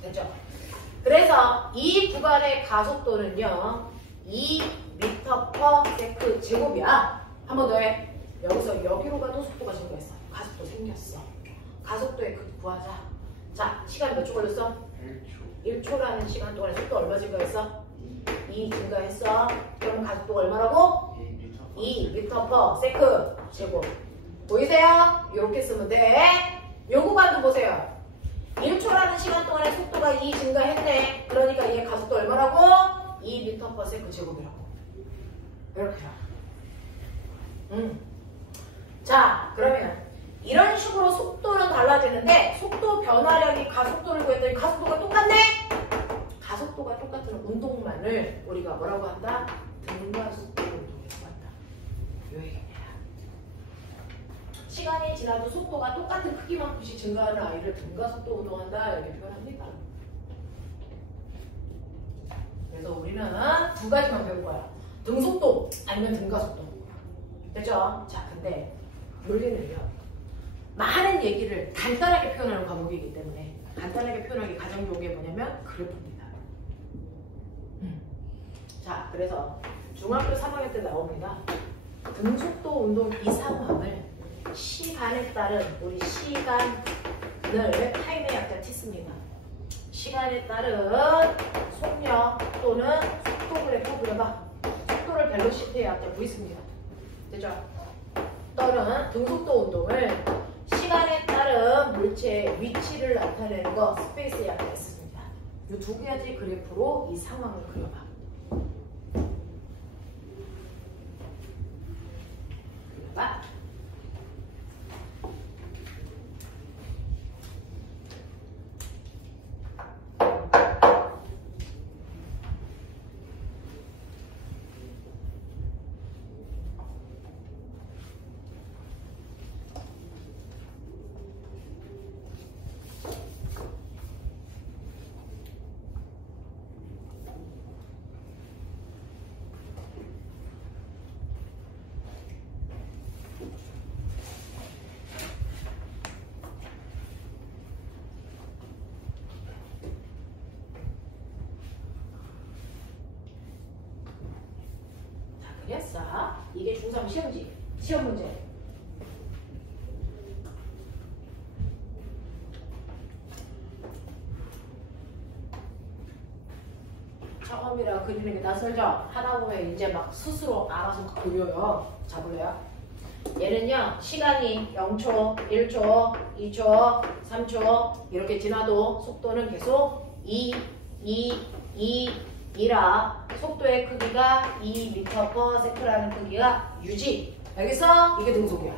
됐죠? 그래서 이 구간의 가속도는요. 2 미터 퍼 세크 제곱이야. 한 번 더 해. 여기서 여기로 가도 속도가 증가했어. 가속도 생겼어. 가속도의 크기 구하자. 자, 시간 몇 초 걸렸어? 1초. 1초라는 시간 동안에 속도 얼마 증가했어? 2 증가했어. 그러면 가속도가 얼마라고? 2 미터 퍼 세크 제곱. 보이세요? 이렇게 쓰면 돼. 요 구간도 보세요. 1초라는 시간 동안에 속도가 2 증가했네. 그러니까 이게 가속도 얼마라고? 2 미터 퍼 세크 제곱이라고. 이렇게요. 자, 그러면 이런 식으로 속도는 달라지는데 속도 변화량이 가속도를 구했더니 가속도가 똑같네? 가속도가 똑같은 운동만을 우리가 뭐라고 한다? 등가속도 운동이라고 한다. 요 얘기입니다. 시간이 지나도 속도가 똑같은 크기만큼씩 증가하는 아이를 등가속도 운동한다 이렇게 표현합니다. 그래서 우리는 두 가지만 배울 거야. 등속도 아니면 등가속도. 됐죠? 자, 근데 물리는요. 많은 얘기를 간단하게 표현하는 과목이기 때문에 간단하게 표현하기 가장 좋은 게 뭐냐면 그래프입니다. 자, 그래서 중학교 3학년 때 나옵니다. 등속도 운동 이 상황을 시간에 따른 우리 시간을 타임의 약자 T 씁니다. 시간에 따른 속력 또는 속도 그래프 그려봐. 속도를 벨로시티의 약자 V 씁니다. 되죠? 또는 등속도 운동을 시간에 따른 물체의 위치를 나타내는 거 스페이스 약자에 씁니다. 이 두 가지 그래프로 이 상황을 그려봐. 그려봐. 됐어. 이게 중3 시험지. 시험 문제. 처음이라 그리는 게 낯설죠? 하다 보면 이제 막 스스로 알아서 막 그려요. 잡을래요? 얘는요, 시간이 0초, 1초, 2초, 3초 이렇게 지나도 속도는 계속 2라 속도의 크기가 2m/s라는 크기가 유지. 알겠어? 이게 등속이야.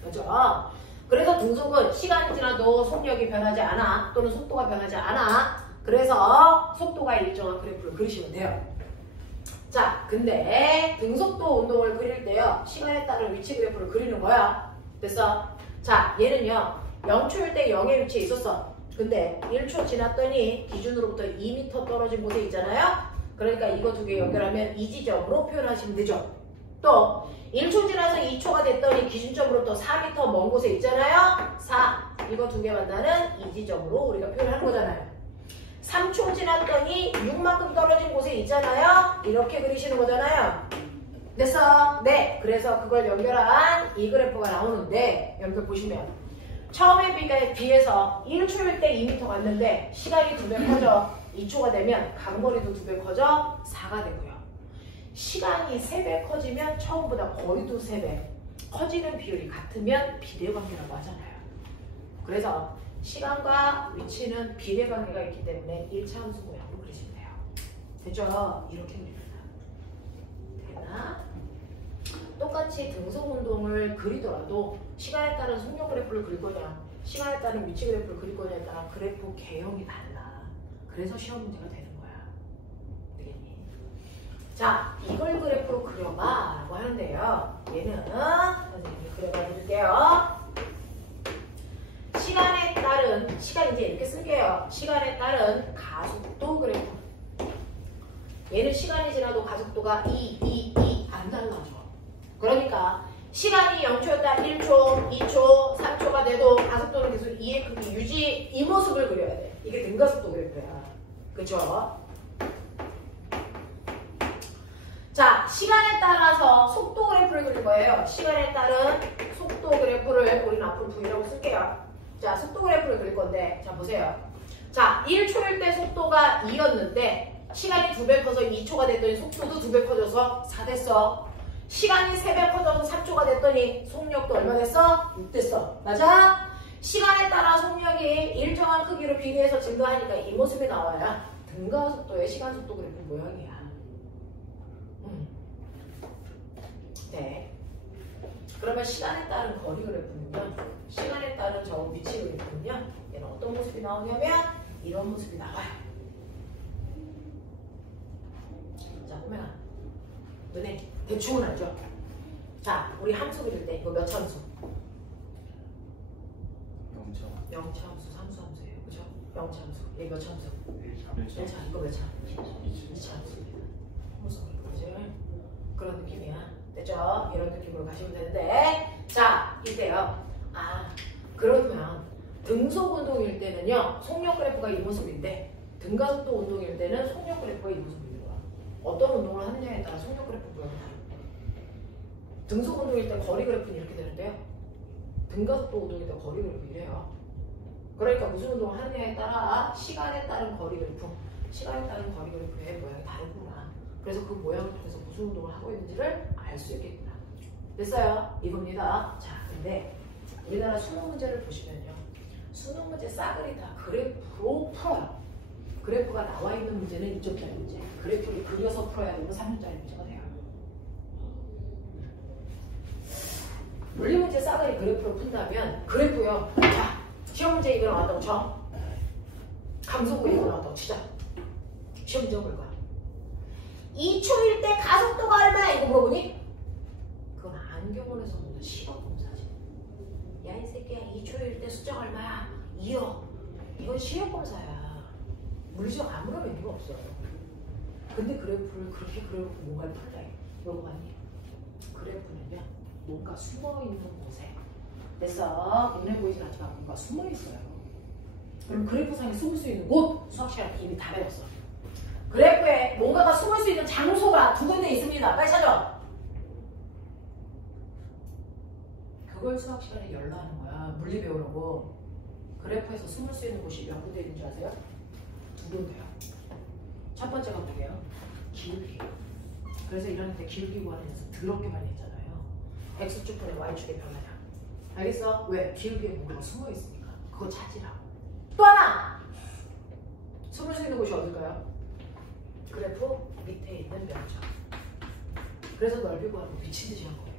그렇죠? 그래서 등속은 시간이 지나도 속력이 변하지 않아. 또는 속도가 변하지 않아. 그래서 속도가 일정한 그래프를 그리시면 돼요. 자, 근데 등속도 운동을 그릴 때요, 시간에 따른 위치 그래프를 그리는 거야. 됐어? 자, 얘는요, 0초일 때 0의 위치에 있었어. 근데 1초 지났더니 기준으로부터 2m 떨어진 곳에 있잖아요. 그러니까 이거 두 개 연결하면 이 지점으로 표현하시면 되죠. 또 1초 지나서 2초가 됐더니 기준점으로 또 4m 먼 곳에 있잖아요. 4. 이거 두 개 만나는 이 지점으로 우리가 표현하는 거잖아요. 3초 지났더니 6만큼 떨어진 곳에 있잖아요. 이렇게 그리시는 거잖아요. 됐어? 네. 그래서 그걸 연결한 이 그래프가 나오는데 연결 보시면 처음에 비해서 1초일 때 2m 갔는데 시간이 2배 커져 2초가 되면 각거리도 2배 커져 4가 되고요. 시간이 3배 커지면 처음보다 거리도 3배 커지는 비율이 같으면 비례관계라고 하잖아요. 그래서 시간과 위치는 비례관계가 있기 때문에 1차 함수 모양으로 그리시면 돼요. 됐죠? 이렇게 그리면 되나? 똑같이 등속 운동을 그리더라도 시간에 따른 속력 그래프를 그릴 거냐, 시간에 따른 위치 그래프를 그릴 거냐에 따라 그래프 개형이 달라. 그래서 시험 문제가 되는 거야. 되겠니? 자, 이걸 그래프로 그려봐 라고 하는데요. 얘는 선생님이 그려봐 드릴게요. 시간에 따른, 시간 이제 이렇게 쓸게요. 시간에 따른 가속도 그래프. 얘는 시간이 지나도 가속도가 안 달라져. 그러니까 시간이 0초였다 1초, 2초, 3초가 돼도 가속도는 계속 2의 크기 유지, 이 모습을 그려야 돼. 이게 등가속도 그래프야. 그쵸? 자, 시간에 따라서 속도 그래프를 그릴 거예요. 시간에 따른 속도 그래프를 우리는 앞으로 V라고 쓸게요. 자, 속도 그래프를 그릴 건데, 자, 보세요. 자, 1초일 때 속도가 2였는데, 시간이 2배 커서 2초가 됐더니 속도도 2배 커져서 4 됐어. 시간이 3배 커져서 3초가 됐더니 속력도 얼마 됐어? 6 됐어. 맞아? 시간에 따라 속력이 일정한 크기로 비례해서 증가하니까 이 모습이 나와야 등가 속도의 시간 속도 그래프 모양이야. 네. 그러면 시간에 따른 거리 그래프는요, 시간에 따른 저 위치 그래프는요, 얘는 어떤 모습이 나오냐면 이런 모습이 나와요. 자, 꼬맹아, 너네 대충은 알죠? 자, 우리 함수 그릴 때 이거 몇 차 함수? 0차. 0차 함수, 3수 함수예요. 그죠? 0차 함수. 얘 몇 차 함수? 1차. 이거 몇 차? 2차. 2차 함수입니다. 함수 그죠? 그런 느낌이야. 됐죠? 이런 느낌으로 가시면 되는데, 자, 이때요. 아, 그러면 등속 운동일 때는요, 속력 그래프가 이 모습인데, 등가속도 운동일 때는 속력 그래프가 이 모습인 거야. 어떤 운동을 하느냐에 따라 속력 그래프 모양이 다릅니다. 등속 운동일 때 거리 그래프는 이렇게 되는데요, 등가속도 운동일 때 거리 그래프 이래요. 그러니까 무슨 운동을 하느냐에 따라 시간에 따른 거리 그래프, 시간에 따른 거리 그래프의 모양이 다르구나. 그래서 그 모양을 통해서 무슨 운동을 하고 있는지를 알 수 있겠구나. 됐어요? 이겁니다. 자, 근데 우리나라 수능 문제를 보시면요, 수능 문제 싸그리 다 그래프로 풀어요. 그래프가 나와 있는 문제는 2점짜리 문제, 그래프를 그려서 풀어야 되는 3점짜리 문제가 돼요. 물리 문제 싸그리 그래프로 푼다면 그래프요. 자, 시험 문제 이거 나왔다고 쳐. 감속구 이거 나왔다고 치자. 시험 문제가 볼 거야. 2초일 때 가속도가 얼마야? 이거 물어보니? 그건 안경원에서 보는 시각 검사지. 야, 이 새끼야, 2초일 때 숫자가 얼마야? 2요. 이건 시각 검사야. 물리적 아무런 의미가 없어요. 근데 그래프를 그렇게 그려놓고 뭔가를 풀다. 물어봤니? 그래프는요, 뭔가 숨어있는 곳에. 됐어. 눈에 보이진 않지만 뭔가 숨어있어요. 그럼 그래프상에 숨을 수 있는 곳, 수학시간에 이미 다 배웠어. 그래프에 뭔가가 숨을 수 있는 장소가 두 군데 있습니다. 빨리 찾아. 그걸 수학 시간에 열라하는 거야. 물리 배우라고. 그래프에서 숨을 수 있는 곳이 몇 군데 있는 줄 아세요? 두 군데요. 첫 첫 번째가 뭐예요? 기울기. 그래서 이런 때 기울기 구하는 녀석 더럽게 많이 했잖아요. x축분의 y축의 변화량. 알겠어? 왜? 기울기에 뭔가 숨어 있으니까. 그거 찾으라고. 또 하나! 숨을 수 있는 곳이 어딜까요? 그래프 밑에 있는 면적. 그래서 넓이 구하고 미친 듯이 한 거예요.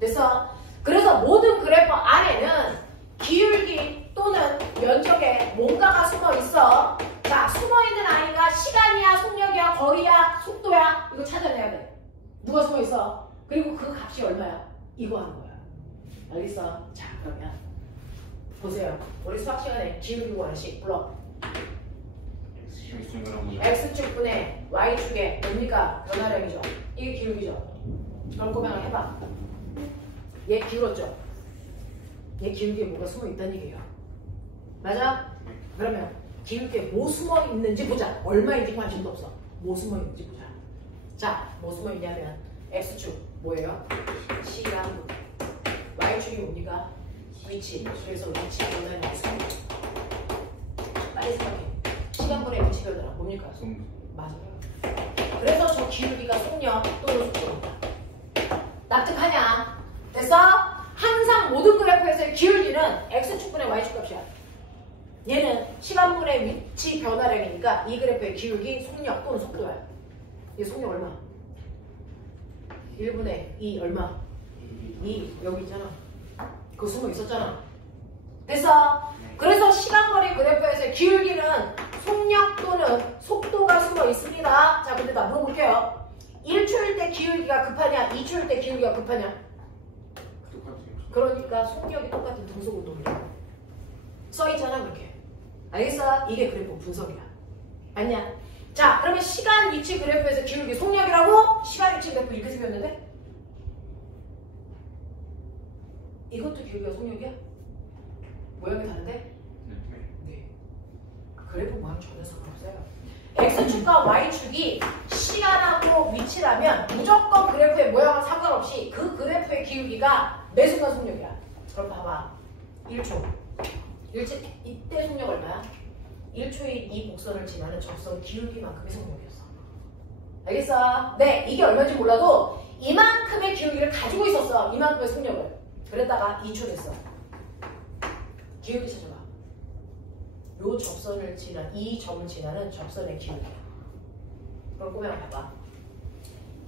됐어? 그래서 모든 그래프 안에는 기울기 또는 면적에 뭔가가 숨어 있어. 자, 숨어 있는 아이가 시간이야, 속력이야, 거리야, 속도야. 이거 찾아내야 돼. 누가 숨어 있어? 그리고 그 값이 얼마야? 이거 하는 거야. 알겠어? 자, 그러면 보세요. 우리 수학 시간에 기울기 구하는 식 불러. x축분의 y축의 뭡니까? 변화량이죠. 이게 기울기죠. 그럼 고민을 해봐. 얘 기울었죠? 얘 기울기에 뭐가 숨어 있다는 얘기예요. 맞아? 그러면 기울기에 뭐 숨어 있는지 보자. 얼마인지 관심도 없어. 뭐 숨어 있는지 보자. 자, 뭐 숨어 있냐면 x축 뭐예요? 시간. y축이 뭡니까? 위치. 그래서 위치 변화량이 빨리 생각해. 시간분의 위치 변화량 뭡니까? 맞아요. 그래서 저 기울기가 속력 또는 속도입니다. 납득하냐? 됐어? 항상 모든 그래프에서의 기울기는 x축분의 y축 값이야. 얘는 시간분의 위치 변화량이니까 이 그래프의 기울기 속력 또는 속도야. 이 속력 얼마? 1분의 2 얼마? 2 여기 있잖아. 그거 숨어 있었잖아. 됐어? 그래서 시간거리 그래프에서의 기울기는 속력 또는 속도가 숨어 있습니다. 자, 근데 나 물어볼게요. 1초일 때 기울기가 급하냐? 2초일 때 기울기가 급하냐? 그러니까 속력이 똑같은 등속운동이라고 써있잖아. 그렇게. 알겠어? 이게 그래프 분석이야. 아니야? 자, 그러면 시간 위치 그래프에서 기울기 속력이라고? 시간 위치 그래프 이렇게 생겼는데? 이것도 기울기가 속력이야? 모양이 다른데? 네. 그래프 모양 전혀 상관없어요. x축과 y축이 시간하고 위치라면 무조건 그래프의 모양과 상관없이 그 그래프의 기울기가 매 순간 속력이야. 그럼 봐봐. 1초. 이때 속력 얼마야? 1초의 이 곡선을 지나는 접선 기울기만큼의 속력이었어. 알겠어? 네, 이게 얼마인지 몰라도 이만큼의 기울기를 가지고 있었어. 이만큼의 속력을. 그랬다가 2초 됐어. 기울기 찾아봐. 요 접선을 지난, 이 점을 지나는 접선의 기울기. 그럼 꼬매가 봐봐.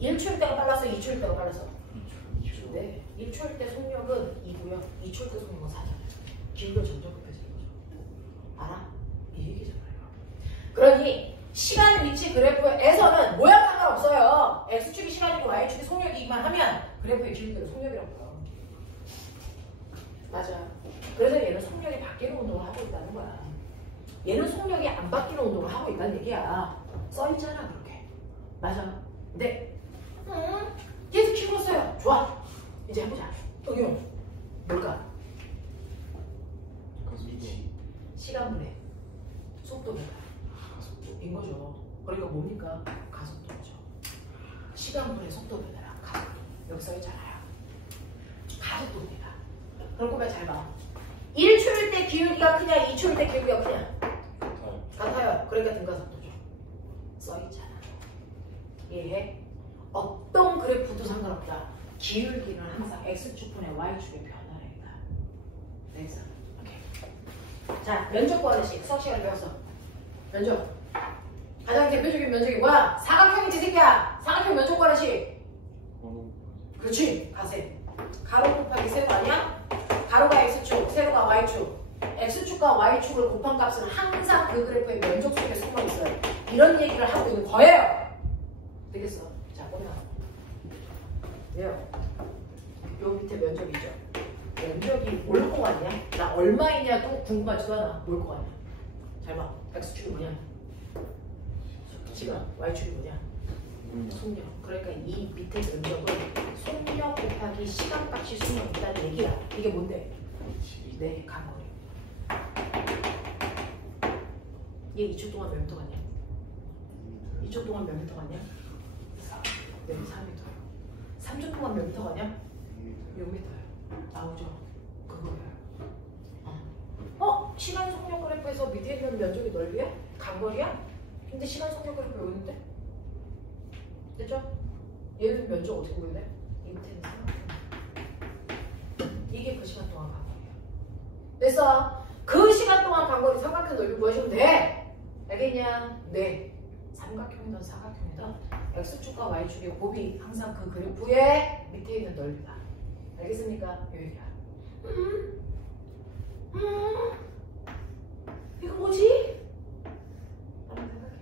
1초일 때가 빨랐어? 2초일 때가 빨랐어? 2초. 네. 1초일 때 속력은 2고요. 2초일 때 속력은 4잖아요. 기울기가 점점 급해지는 거죠. 알아? 이 얘기잖아요. 그러니 시간 위치 그래프에서는 모양 상관없어요. x축이 시간이고 y축이 속력이기만 하면 그래프의 기울기는 속력이라고 해요. 맞아. 그래서 얘는 속력이 바뀌는 운동을 하고 있다는 거야. 얘는 속력이 안 바뀌는 운동을 하고 있다는 얘기야. 써있잖아 그렇게. 맞아. 네. 계속 키웠어요. 좋아. 이제 해보자. 응용. 뭘까? 시간분의 속도입니다. 인 거죠. 그러니까 뭡니까? 가속도죠. 시간분의 속도 변화라. 가속도. 여기 써있잖아요. 가속도입니다. 그럼 꼬매 잘 봐. 1초일 때 기울기가 크냐? 2초일 때 기울기가 크냐? 같아요. 그러니까 등가속도죠. 써있잖아. 예. 어떤 그래프도 상관없다. 기울기는 항상 x축분의 y축의 변화량이다. 됐어. 오케이. 자, 면적 구하는 식. 수학 시간에 배웠어. 면적. 가장 대표적인 면적이 뭐야? 사각형이지 새끼야. 사각형 면적 구하는 식. 그렇지. 가세. 가로 곱하기 세로 아니야? 가로가 x축, 세로가 y축. x축과 y축을 곱한 값은 항상 그 그래프의 면적 속에 숨어 있어요. 이런 얘기를 하고 있는 거예요. 되겠어? 자, 보면. 왜요? 요 밑에 면적이죠. 면적이 뭘 거 같냐? 나 얼마이냐도 궁금하지도 않아. 뭘 거 같냐? 잘 봐. x축이 뭐냐? 시간. y축이 뭐냐? 속력. 그러니까 이 밑에 면적은 속력 곱하기 시간값이 숨어 있다는 얘기야. 이게 뭔데? 네, 간거리. 얘 2초 동안 몇 미터 갔냐? 2초 동안 몇 미터 갔냐? 4. 네, 4미터요. 3초 동안 몇 미터 갔냐? 6미터요. 나오죠? 그거예요. 시간 속력 그래프에서 밑에 있는 면적이 넓이야? 간거리야? 근데 시간 속력 그래프 여기 있는데? 됐죠? 얘는 면적 어떻게 보여야 돼? 이 밑에는 삼각형. 이게 그 시간 동안 간 거예요. 됐어? 그 시간 동안 간 거리 삼각형 넓이 구하시면 돼. 알겠냐? 네. 삼각형이든 사각형이든 x축과 y축의 곱이 항상 그 그래프의 밑에 있는 넓이다. 알겠습니까? 여기야. 이거 뭐지? 한번 생각해.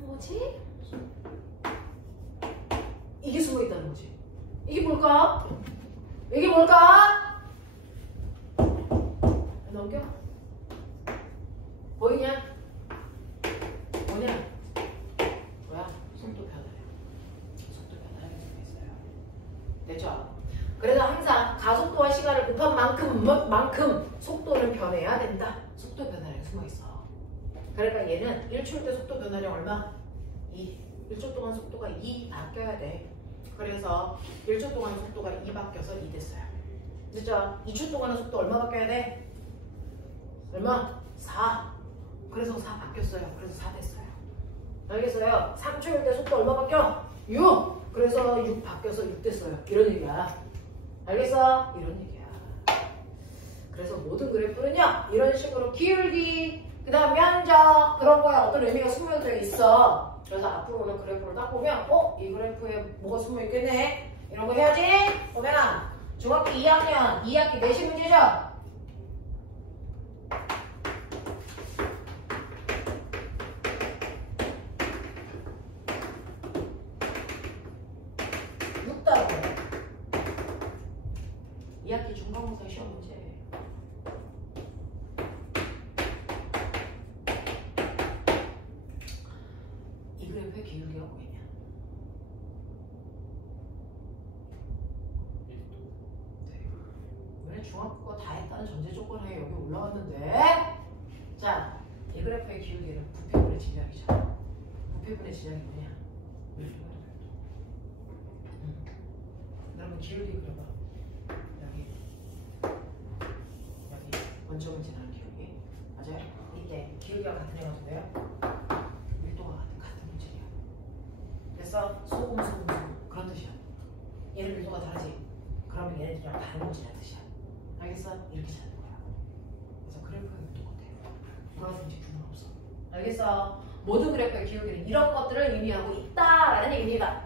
뭐지? 이게 숨어 있다는 거지. 이게 뭘까? 이게 뭘까? 넘겨. 보이냐? 뭐냐? 뭐야? 속도 변화야. 속도 변화를 계속했어요. 됐죠? 그래서 항상 가속도와 시간을 곱한 만큼 속도는 변해야 된다. 속도 변화량이 숨어 있어. 그러니까 얘는 1초일 때 속도 변화량 얼마? 2. 1초 동안 속도가 2 바뀌어야 돼. 그래서 1초 동안 속도가 2 바뀌어서 2 됐어요. 됐죠? 2초 동안은 속도 얼마 바뀌어야 돼? 얼마? 4. 그래서 4 바뀌었어요. 그래서 4 됐어요. 알겠어요? 3초일 때 속도 얼마 바뀌어? 6. 그래서 6 바뀌어서 6 됐어요. 이런 얘기야. 알겠어? 이런 얘기야. 그래서 모든 그래프는요. 이런 식으로 기울기, 그 다음 면적, 그런 거에 어떤 의미가 숨어져 있어. 그래서 앞으로 오는 그래프를 딱 보면 이 그래프에 뭐가 숨어 있겠네? 이런 거 해야지. 보면 중학교 2학년 2학기 내신 문제죠? 중간고사 시험 문제. 이 그래프의 기울기가 뭐겠냐? 네. 왜 중학교 다 했다는 전제 조건에 여기 올라왔는데? 자, 이 그래프의 기울기는 부피분의 질량이죠. 부피분의 질량이 뭐냐? 여러분 기울기 그려봐. 원점을 지나는 기울기. 맞아요? 이때 기울기가 같은 애가 돼요? 밀도가 같은 문제야. 그래서 소금 그런 뜻이야. 얘는 밀도가 다르지? 그러면 얘네들이랑 다른 문제라는 뜻이야. 알겠어? 이렇게 찾는 거야. 그래서 그래프가 똑같아요. 누가든지 구분 없어. 알겠어? 모든 그래프의 기울기는 이런 것들을 의미하고 있다라는 얘기입니다.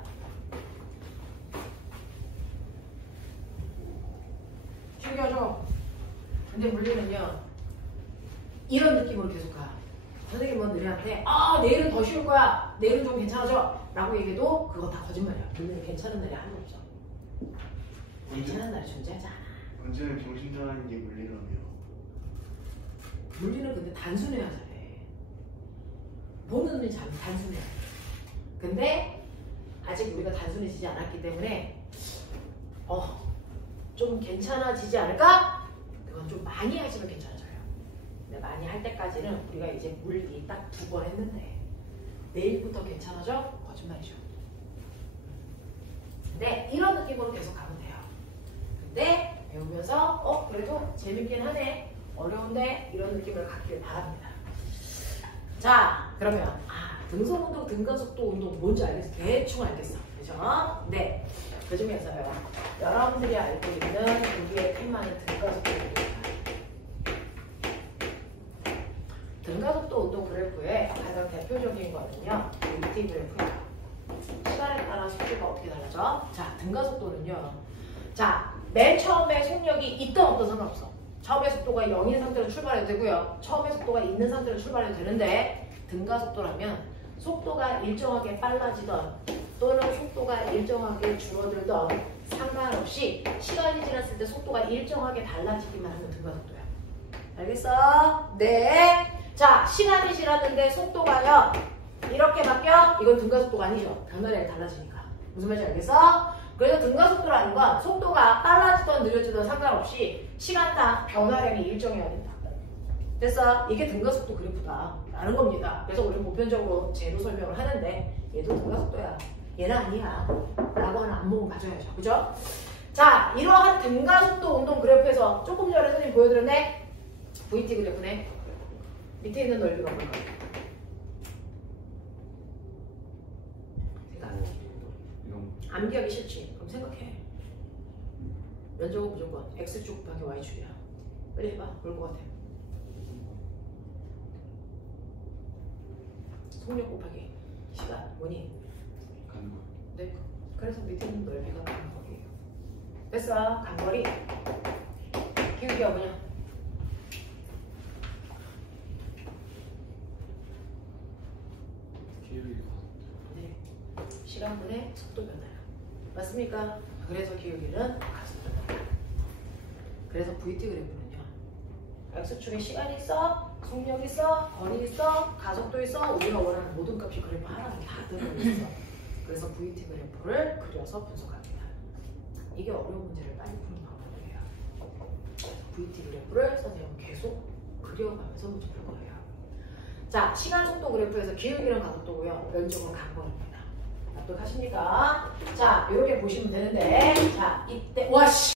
챙겨줘. 근데 물리는요 이런 느낌으로 계속 가. 선생님은 너네한테 내일은 더 쉬울 거야, 내일은 좀 괜찮아져 라고 얘기해도 그거 다 거짓말이야. 물리는 괜찮은 날이 하나도 없어. 괜찮은 날이 존재하지 않아. 언제는 정신 나가는 게 물리라며. 물리는 근데 단순해야 잘해. 보는 눈이 단순해야 돼. 근데 아직 우리가 단순해지지 않았기 때문에 좀 괜찮아지지 않을까? 그건 좀 많이 하시면 괜찮아져요. 근데 많이 할 때까지는 우리가 이제 물리 딱 2번 했는데 내일부터 괜찮아져? 거짓말이죠. 근데 이런 느낌으로 계속 가면 돼요. 근데 배우면서 그래도 재밌긴 하네, 어려운데 이런 느낌을 갖길 바랍니다. 자, 그러면 등속운동, 등가속도 운동 뭔지 알겠어? 대충 알겠어. 그죠? 네. 그 중에서요, 여러분들이 알고 있는 우리의 테마는 등가속도 운동입니다. 등가속도 운동 그래프의 가장 대표적인 거는요, 이 그래프예요. 시간에 따라 속도가 어떻게 달라져? 자, 등가속도는요, 자, 맨 처음에 속력이 있든 없든 상관없어. 처음에 속도가 0인 상태로 출발해도 되고요, 처음에 속도가 있는 상태로 출발해도 되는데, 등가속도라면 속도가 일정하게 빨라지던 또는 속도가 일정하게 줄어들던 상관없이 시간이 지났을 때 속도가 일정하게 달라지기만 하면 등가속도야. 알겠어? 네. 자, 시간이 지났는데 속도가요 이렇게 바뀌어? 이건 등가속도가 아니죠. 변화량이 달라지니까. 무슨 말인지 알겠어? 그래서 등가속도라는 건 속도가 빨라지던 느려지던 상관없이 시간당 변화량이 일정해야 된다. 됐어? 이게 등가속도 그래프다 라는 겁니다. 그래서 우리는 보편적으로 제로 설명을 하는데 얘도 등가속도야, 얘는 아니야 라고 하는 안목을 가져야죠. 그죠? 자, 이러한 등가속도 운동 그래프에서 조금 전에 선생님 보여드렸네? VT 그래프네. 밑에 있는 넓이가 뭘까? 생각. 암기하기 싫지? 그럼 생각해. 면적은 무조건 X축 곱하기 Y축이야. 빨리 해봐. 뭘 것 같아? 속력 곱하기 시간. 뭐니? 네. 그래서 밑에 있는 넓이가 간거리예요. 됐어. 간거리. 기울기가 뭐냐? 네. 시간분의 속도 변화야. 맞습니까? 그래서 기울기는 가속도 변화야. 그래서 VT 그래프는요. X축에 시간이 있어, 속력이 있어, 거리 있어, 가속도 있어, 우리가 원하는 모든 값이 그래프 하나에 다 들어있어. 그래서 VT 그래프를 그려서 분석합니다. 이게 어려운 문제를 빨리 푸는 방법이에요. 그래서 VT 그래프를 선생님은 계속 그려가면서 문제 풀 거예요. 자, 시간 속도 그래프에서 기울기는 가속도고요. 면적은 간거리입니다. 납득하십니까? 자, 이렇게 보시면 되는데, 자, 이때, 와씨!